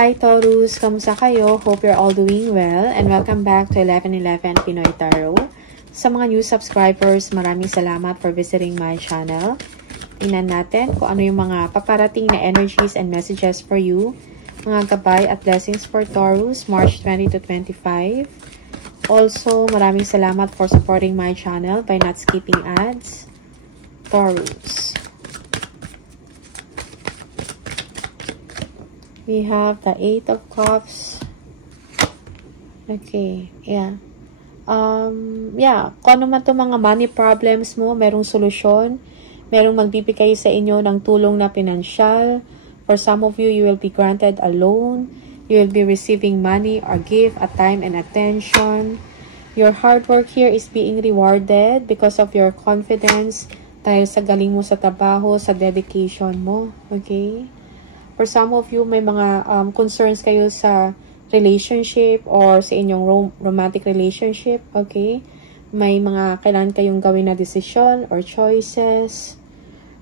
Hi Taurus! Kamusta kayo? Hope you're all doing well and welcome back to 1111 Pinoy Tarot. Sa mga new subscribers, maraming salamat for visiting my channel. Tingnan natin kung ano yung mga paparating na energies and messages for you. Mga gabay at blessings for Taurus, March 20 to 25. Also, maraming salamat for supporting my channel by not skipping ads. Taurus. We have the 8 of Cups. Okay, yeah. Kung ano man to mga money problems mo, merong solusyon. Merong magbibigay sa inyo ng tulong na pinansyal. For some of you, you will be granted a loan. You will be receiving money or gift, a time and attention. Your hard work here is being rewarded because of your confidence. Dahil sa galing mo sa trabaho, sa dedication mo. Okay? For some of you, may mga concerns kayo sa relationship or sa inyong romantic relationship, okay? May mga kailangan kayong gawin na decision or choices.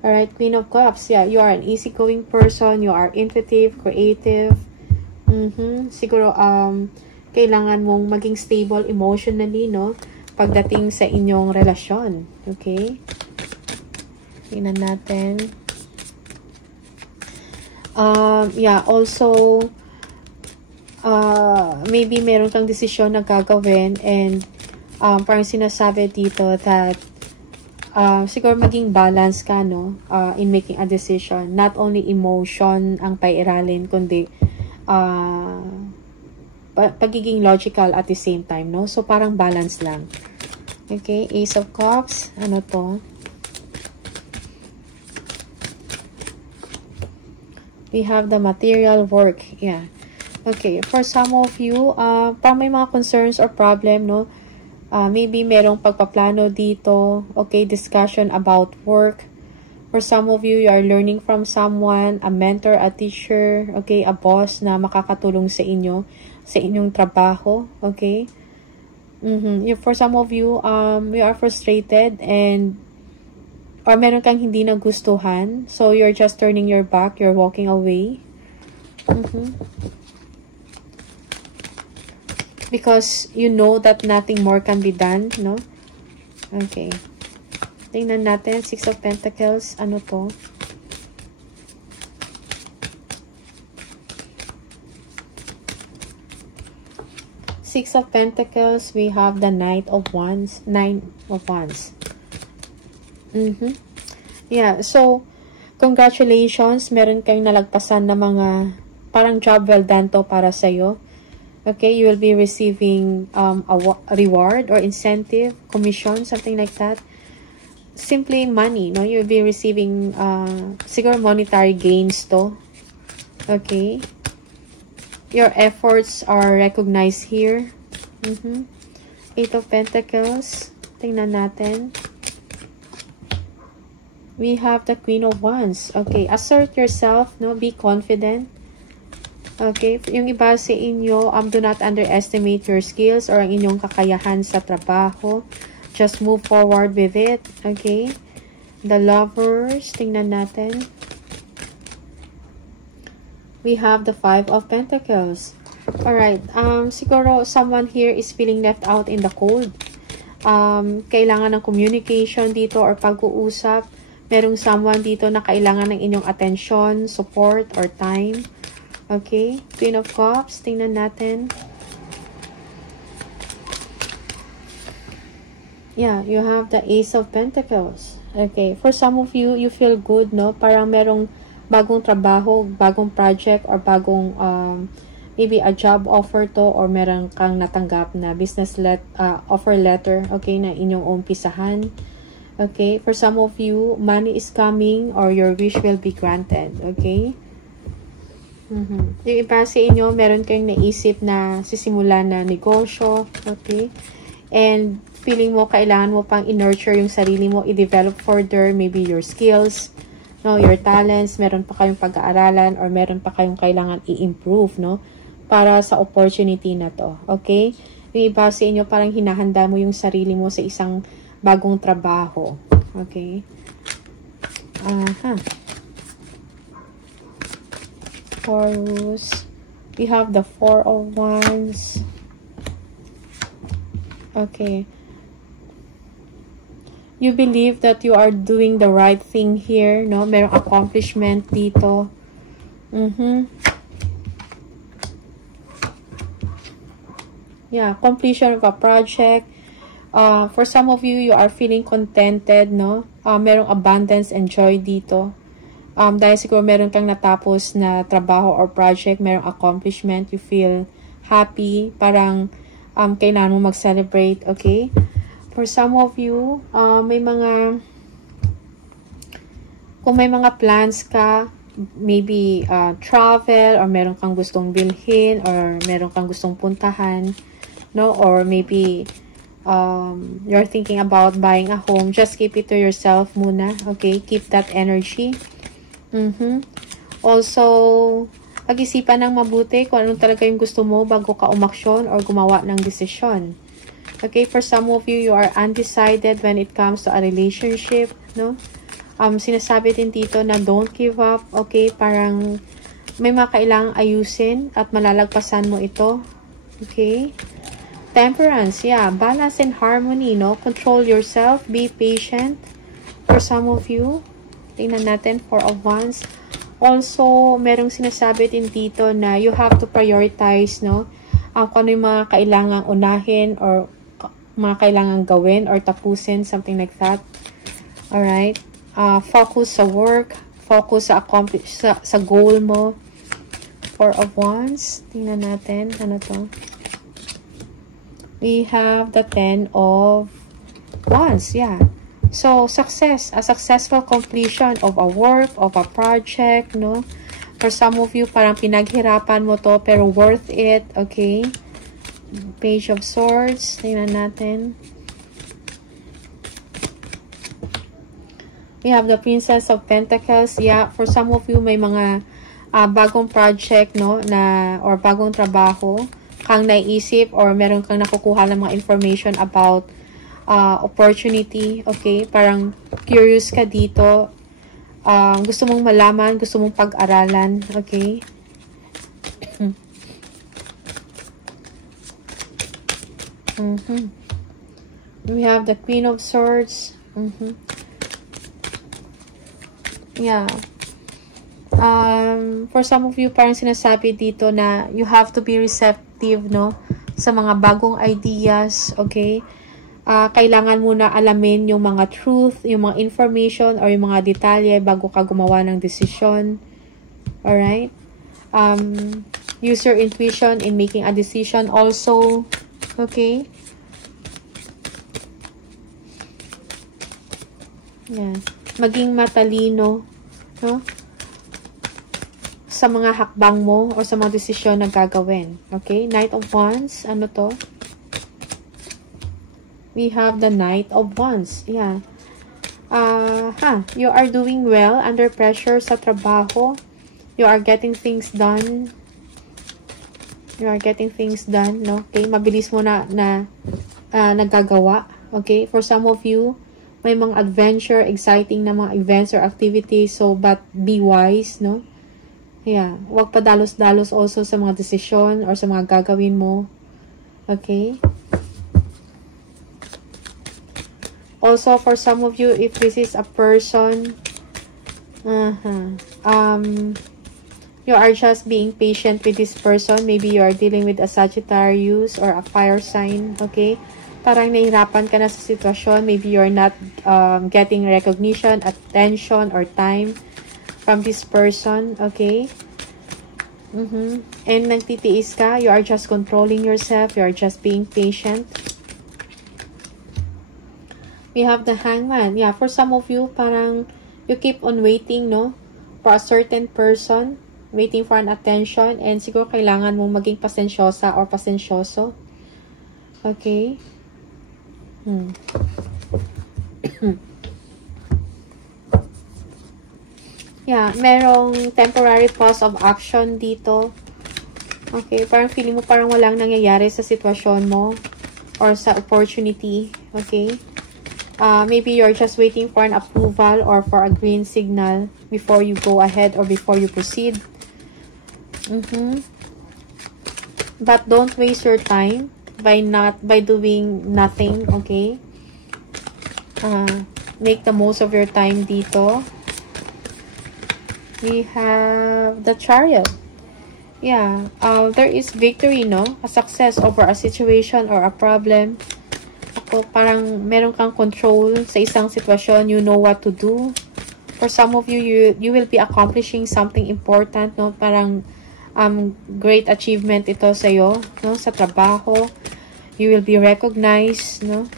Alright, Queen of Cups. Yeah, you are an easygoing person. You are intuitive, creative. Siguro, kailangan mong maging stable emotionally, no? Pagdating sa inyong relasyon. Okay? Tingnan natin. Also, maybe meron kang desisyon na gagawin and parang sinasabi dito that siguro maging balance ka, no? In making a decision. Not only emotion ang pairalin, kundi pagiging logical at the same time, no? So, parang balance lang. Okay, Ace of Cups. Ano to? We have the material work. Yeah. Okay. For some of you, parang may mga concerns or problem, no? Maybe merong pagpaplano dito. Okay. Discussion about work. For some of you, you are learning from someone, a mentor, a teacher, okay, a boss na makakatulong sa inyo, sa inyong trabaho. Okay. For some of you, you are frustrated and or meron kang hindi nagustuhan. So, you're just turning your back. You're walking away. Because you know that nothing more can be done, no? Okay. Tingnan natin. 6 of Pentacles. Ano to? Six of Pentacles. We have the Knight of Wands. 9 of Wands. Yeah, so, congratulations. Meron kayong nalagpasan na mga parang job well done to para sa'yo. Okay, you will be receiving a reward or incentive, commission, something like that. Simply money, no? You'll be receiving siguro monetary gains to. Okay. Your efforts are recognized here. 8 of Pentacles. Tingnan natin. We have the Queen of Wands. Okay, assert yourself, no? Be confident. Okay, yung iba sa inyo, do not underestimate your skills or ang inyong kakayahan sa trabaho. Just move forward with it. Okay? The Lovers, tingnan natin. We have the 5 of Pentacles. Alright, siguro someone here is feeling left out in the cold. Kailangan ng communication dito or pag-uusap. Merong someone dito na kailangan ng inyong attention, support, or time. Okay? Queen of Cups. Tingnan natin. Yeah, you have the Ace of Pentacles. Okay. For some of you, you feel good, no? Parang merong bagong trabaho, bagong project, or bagong maybe a job offer to, or meron kang natanggap na business offer letter, okay, na inyong umpisahan. Okay, for some of you, money is coming or your wish will be granted. Okay? Yung iba sa inyo, meron kayong naisip na sisimulan na negosyo. Okay? And feeling mo, kailangan mo pang i-nurture yung sarili mo, i-develop further, maybe your skills, no, your talents, meron pa kayong pag-aaralan or meron pa kayong kailangan i-improve, no, para sa opportunity na to. Okay? Yung iba sa inyo, parang hinahanda mo yung sarili mo sa isang bagong trabaho. Okay? Taurus. We have the Four of Wands. Okay. You believe that you are doing the right thing here, no? Merong accomplishment dito. Yeah, completion of a project. For some of you, you are feeling contented, no? Merong abundance and joy dito. Dahil siguro meron kang natapos na trabaho or project, merong accomplishment, you feel happy, parang kailangan mo mag-celebrate, okay? For some of you, kung may mga plans ka, maybe travel, or meron kang gustong bilhin, or meron kang gustong puntahan, no? Or maybe you're thinking about buying a home, just keep it to yourself muna, okay? Keep that energy. Also, pag-isipan ng mabuti kung anong talaga yung gusto mo bago ka umaksyon or gumawa ng desisyon. Okay, for some of you, you are undecided when it comes to a relationship, no? Sinasabi din dito na don't give up, okay? Parang may mga kailangang ayusin at malalagpasan mo ito, okay? Temperance, yeah, balance and harmony, no? Control yourself, be patient. For some of you, tingnan natin, Four of Wands. Also, merong sinasabi din dito na you have to prioritize, no? Kung ano yung mga kailangang unahin or mga kailangang gawin or tapusin, something like that. Alright? Focus sa work, focus sa goal mo. Four of Wands. Tingnan natin. Ano to? We have the Ten of Wands. Yeah. So, success. A successful completion of a work, of a project, no? For some of you, parang pinaghirapan mo to, pero worth it, okay? Page of Swords. Tingnan natin. We have the Princess of Pentacles. Yeah, for some of you, may mga bagong project, no? Or bagong trabaho kang naisip or meron kang nakukuha ng mga information about opportunity, okay? Parang curious ka dito. Gusto mong malaman, gusto mong pag-aralan, okay? We have the Queen of Swords. Yeah. For some of you, parang sinasabi dito na you have to be receptive, no? Sa mga bagong ideas, okay? Kailangan muna alamin yung mga truth, yung mga information, or yung mga detalye bago ka gumawa ng desisyon. Alright? Use your intuition in making a decision also. Okay? Yeah. Maging matalino, no? Sa mga hakbang mo or sa mga desisyon na gagawin. Okay? Knight of Wands. Ano to? We have the Knight of Wands. Yeah. You are doing well under pressure sa trabaho. You are getting things done. You are getting things done, no? Okay? Mabilis mo na nagagawa. Okay? For some of you, may mga adventure, exciting na mga events or activities. So, but be wise, no? Yeah. Huwag pa dalos-dalos also sa mga desisyon or sa mga gagawin mo. Okay? Also, for some of you, if this is a person, you are just being patient with this person. Maybe you are dealing with a Sagittarius or a fire sign, okay? Parang nahihirapan ka na sa sitwasyon. Maybe you're not getting recognition, attention, or time from this person, okay? And nagtitiis ka. You are just controlling yourself. You are just being patient. We have the Hangman. Yeah, for some of you, parang you keep on waiting, no? For a certain person. Waiting for an attention, and siguro kailangan mo maging pasensyosa or pasensyoso. Okay? Yeah, merong temporary pause of action dito. Okay, parang feeling mo parang walang nangyayari sa sitwasyon mo or sa opportunity. Okay? Maybe you're just waiting for an approval or for a green signal before you go ahead or before you proceed. But don't waste your time by doing nothing, okay? Make the most of your time dito. We have the Chariot. Yeah, there is victory, no? A success over a situation or a problem. Ako, parang meron kang control sa isang sitwasyon. You know what to do. For some of you, you will be accomplishing something important, no? Parang great achievement ito sa'yo, no? Sa trabaho. You will be recognized, no?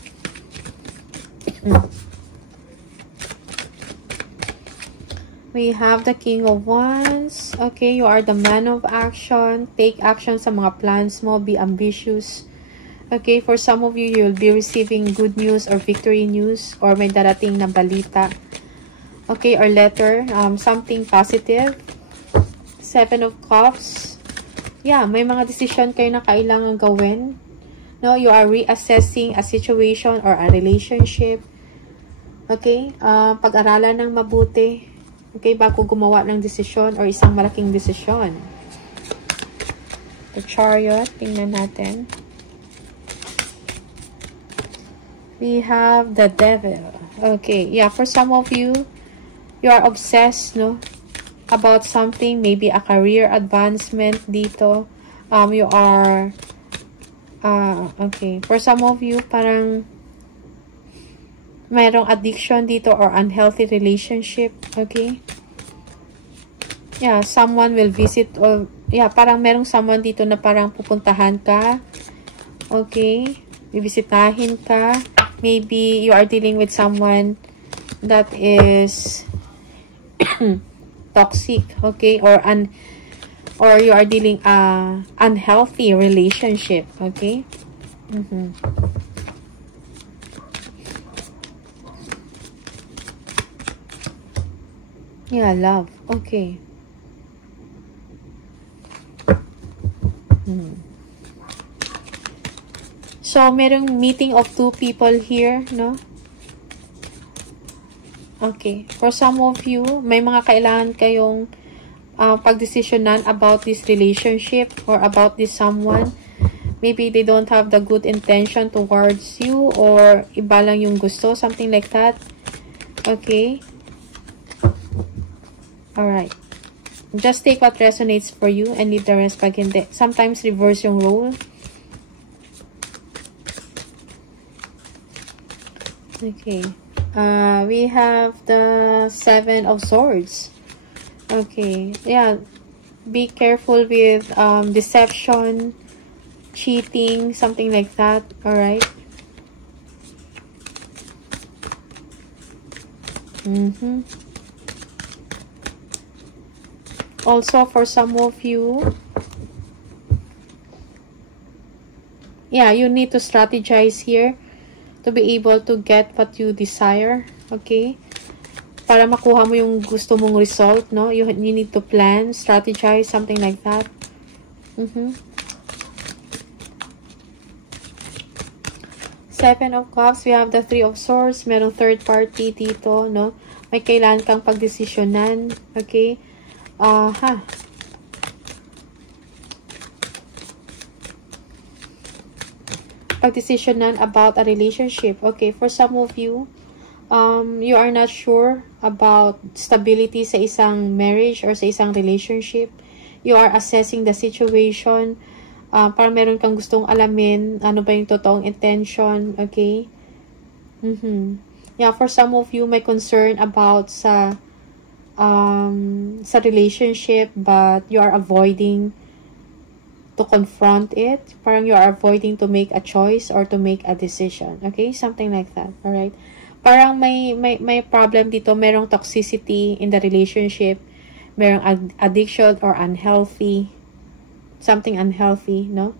We have the King of Wands. Okay, you are the man of action. Take action sa mga plans mo. Be ambitious. Okay, for some of you, you will be receiving good news or victory news or may darating na balita. Okay, or letter. Something positive. 7 of Cups. Yeah, may mga decision kayo na kailangan gawin. No, you are reassessing a situation or a relationship. Okay, pag-aralan ng mabuti. Okay, bago gumawa ng desisyon or isang malaking desisyon. The Chariot, tingnan natin. We have the Devil. Okay, yeah, for some of you, you are obsessed, no? About something, maybe a career advancement dito. You are, okay, for some of you, parang mayroong addiction dito or unhealthy relationship, okay? Yeah, someone will visit or, yeah, parang merong someone dito na parang pupuntahan ka, okay? Bibisitahin ka. Maybe you are dealing with someone that is toxic, okay? Or you are dealing unhealthy relationship, okay? Yeah, love. Okay. So, merong meeting of two people here, no? Okay. For some of you, may mga kailangan kayong pagdesisyonan about this relationship or about this someone. Maybe they don't have the good intention towards you or iba lang yung gusto, something like that. Okay. Alright. Just take what resonates for you and leave the rest pag hindi. Sometimes reverse yung role. Okay. We have the 7 of Swords. Okay. Yeah. Be careful with deception, cheating, something like that. Alright. Also, for some of you, yeah, you need to strategize here to be able to get what you desire, okay? Para makuha mo yung gusto mong result, no? You need to plan, strategize, something like that. 7 of Cups, we have the 3 of Swords, merong third party dito, no? May kailangan kang pagdesisyonan, okay? Pagdesisyonan about a relationship. Okay, for some of you, you are not sure about stability sa isang marriage or sa isang relationship. You are assessing the situation. Para meron kang gustong alamin, ano ba yung totoong intention, okay? Yeah, for some of you, may concern about sa relationship, but you are avoiding to confront it. Parang you are avoiding to make a choice or to make a decision. Okay? Something like that. Alright? Parang may problem dito. Merong toxicity in the relationship. Merong addiction or unhealthy. Something unhealthy, no?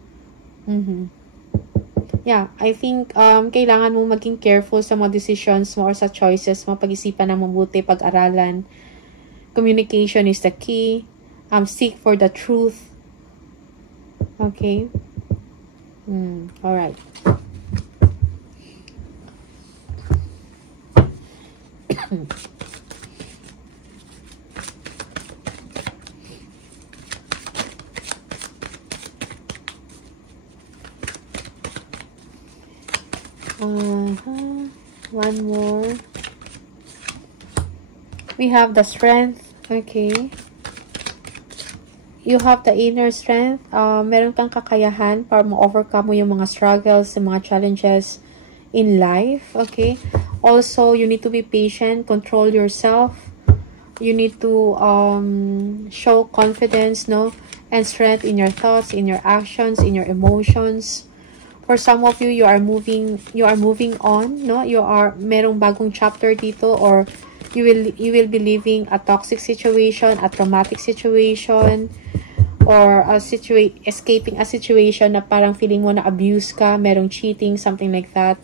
Yeah, I think kailangan mo maging careful sa mga decisions mo or sa choices mo. Pag-isipan ng mabuti, pag-aralan. Communication is the key. Seek for the truth. Okay. Alright. One more. We have the strength. Okay. You have the inner strength. Meron kang kakayahan para ma-overcome mo yung mga struggles, yung mga challenges in life. Okay. Also, you need to be patient. Control yourself. You need to show confidence, no? And strength in your thoughts, in your actions, in your emotions. For some of you, you are moving on, no? Merong bagong chapter dito, or you will be leaving a toxic situation, a traumatic situation, or escaping a situation na parang feeling mo na abuse ka, merong cheating, something like that.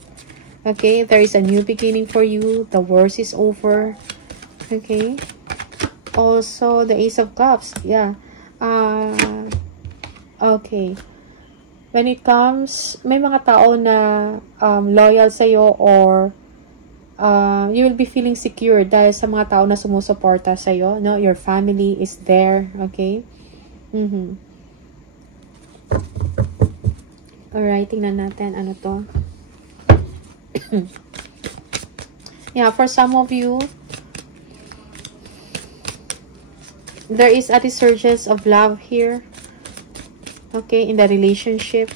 Okay, there is a new beginning for you. The worst is over. Okay. Also, the Ace of Cups. Yeah. Okay. When it comes, may mga tao na loyal sa'yo, or you will be feeling secure dahil sa mga tao na sumusuporta sa'yo, no? Your family is there, okay? Alright, tingnan natin, ano to? Yeah, for some of you, there is a resurgence of love here. Okay, in the relationship.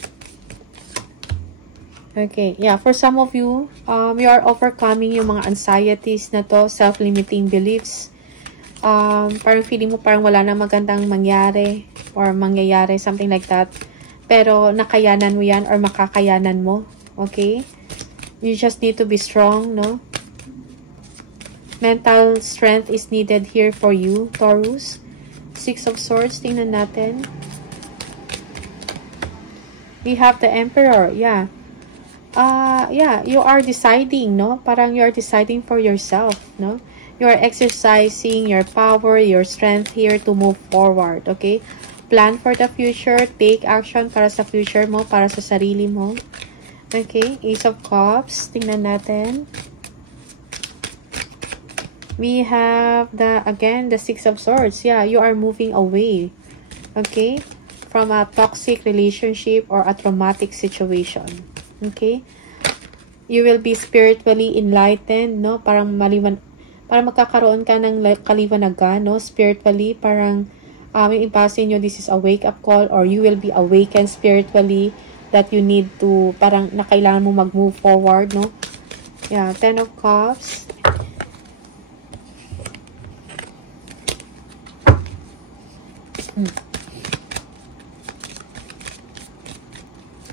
Okay, yeah, for some of you, you are overcoming yung mga anxieties na to, self-limiting beliefs. Parang feeling mo parang wala na magandang mangyari or mangyayari, something like that. Pero nakayanan mo yan or makakayanan mo. Okay? You just need to be strong, no? Mental strength is needed here for you, Taurus. Six of Swords, tingnan natin. We have the Emperor, yeah. Yeah, you are deciding, no? Parang you are deciding for yourself, no? You are exercising your power, your strength here to move forward, okay? Plan for the future, take action para sa future mo, para sa sarili mo. Okay, Ace of Cups, tingnan natin. We have again, the Six of Swords. Yeah, you are moving away, okay? From a toxic relationship or a traumatic situation. Okay? You will be spiritually enlightened, no? Parang magkakaroon ka ng kaliwanagan, no? Spiritually, parang may impasin nyo, this is a wake-up call, or you will be awakened spiritually that you need to, parang na kailangan mo mag-move forward, no? Yeah, Ten of Cups.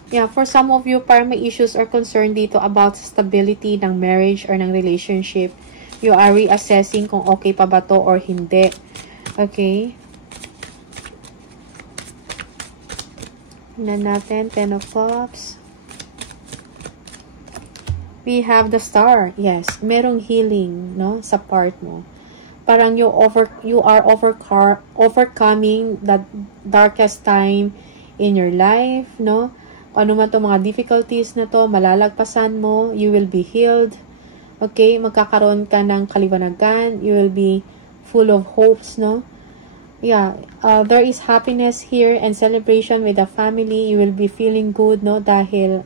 Yeah, for some of you, parang may issues or concern dito about stability ng marriage or ng relationship. You are reassessing kung okay pa ba to or hindi. Okay? Tingnan natin, Ten of Cups. We have the Star. Yes, merong healing, no, sa part mo. Parang you are overcoming the darkest time in your life, no? Ano man to mga difficulties na to, malalagpasan mo, you will be healed. Okay, magkakaroon ka ng kaliwanagan, you will be full of hopes, no? Yeah, there is happiness here and celebration with the family. You will be feeling good, no? Dahil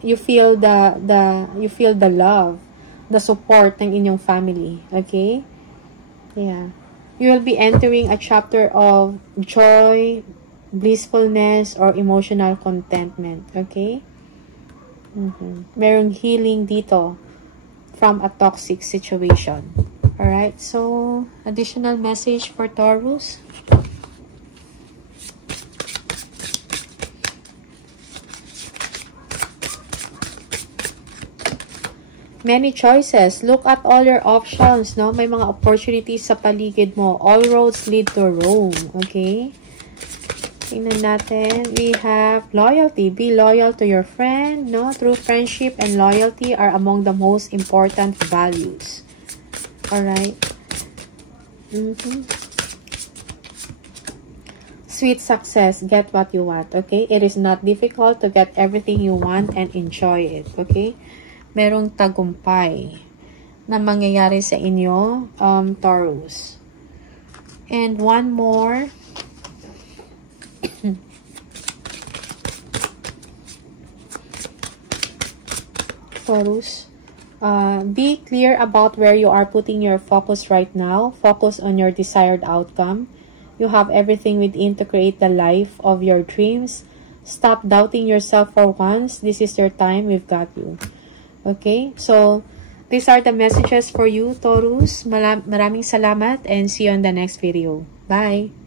you feel the love, the support ng inyong family. Okay? Yeah. You will be entering a chapter of joy, blissfulness, or emotional contentment. Okay? Merong healing dito from a toxic situation. Alright, so additional message for Taurus. Many choices. Look at all your options, no? May mga opportunities sa paligid mo. All roads lead to Rome. Okay? Tingnan natin. We have loyalty. Be loyal to your friend, no? True friendship and loyalty are among the most important values. Alright? Sweet success. Get what you want. Okay? It is not difficult to get everything you want and enjoy it. Okay? Merong tagumpay na mangyayari sa inyo, Taurus. And one more. Taurus. Be clear about where you are putting your focus right now. Focus on your desired outcome. You have everything within to create the life of your dreams. Stop doubting yourself for once. This is your time. We've got you. Okay? So, these are the messages for you, Taurus. Maraming salamat and see you on the next video. Bye!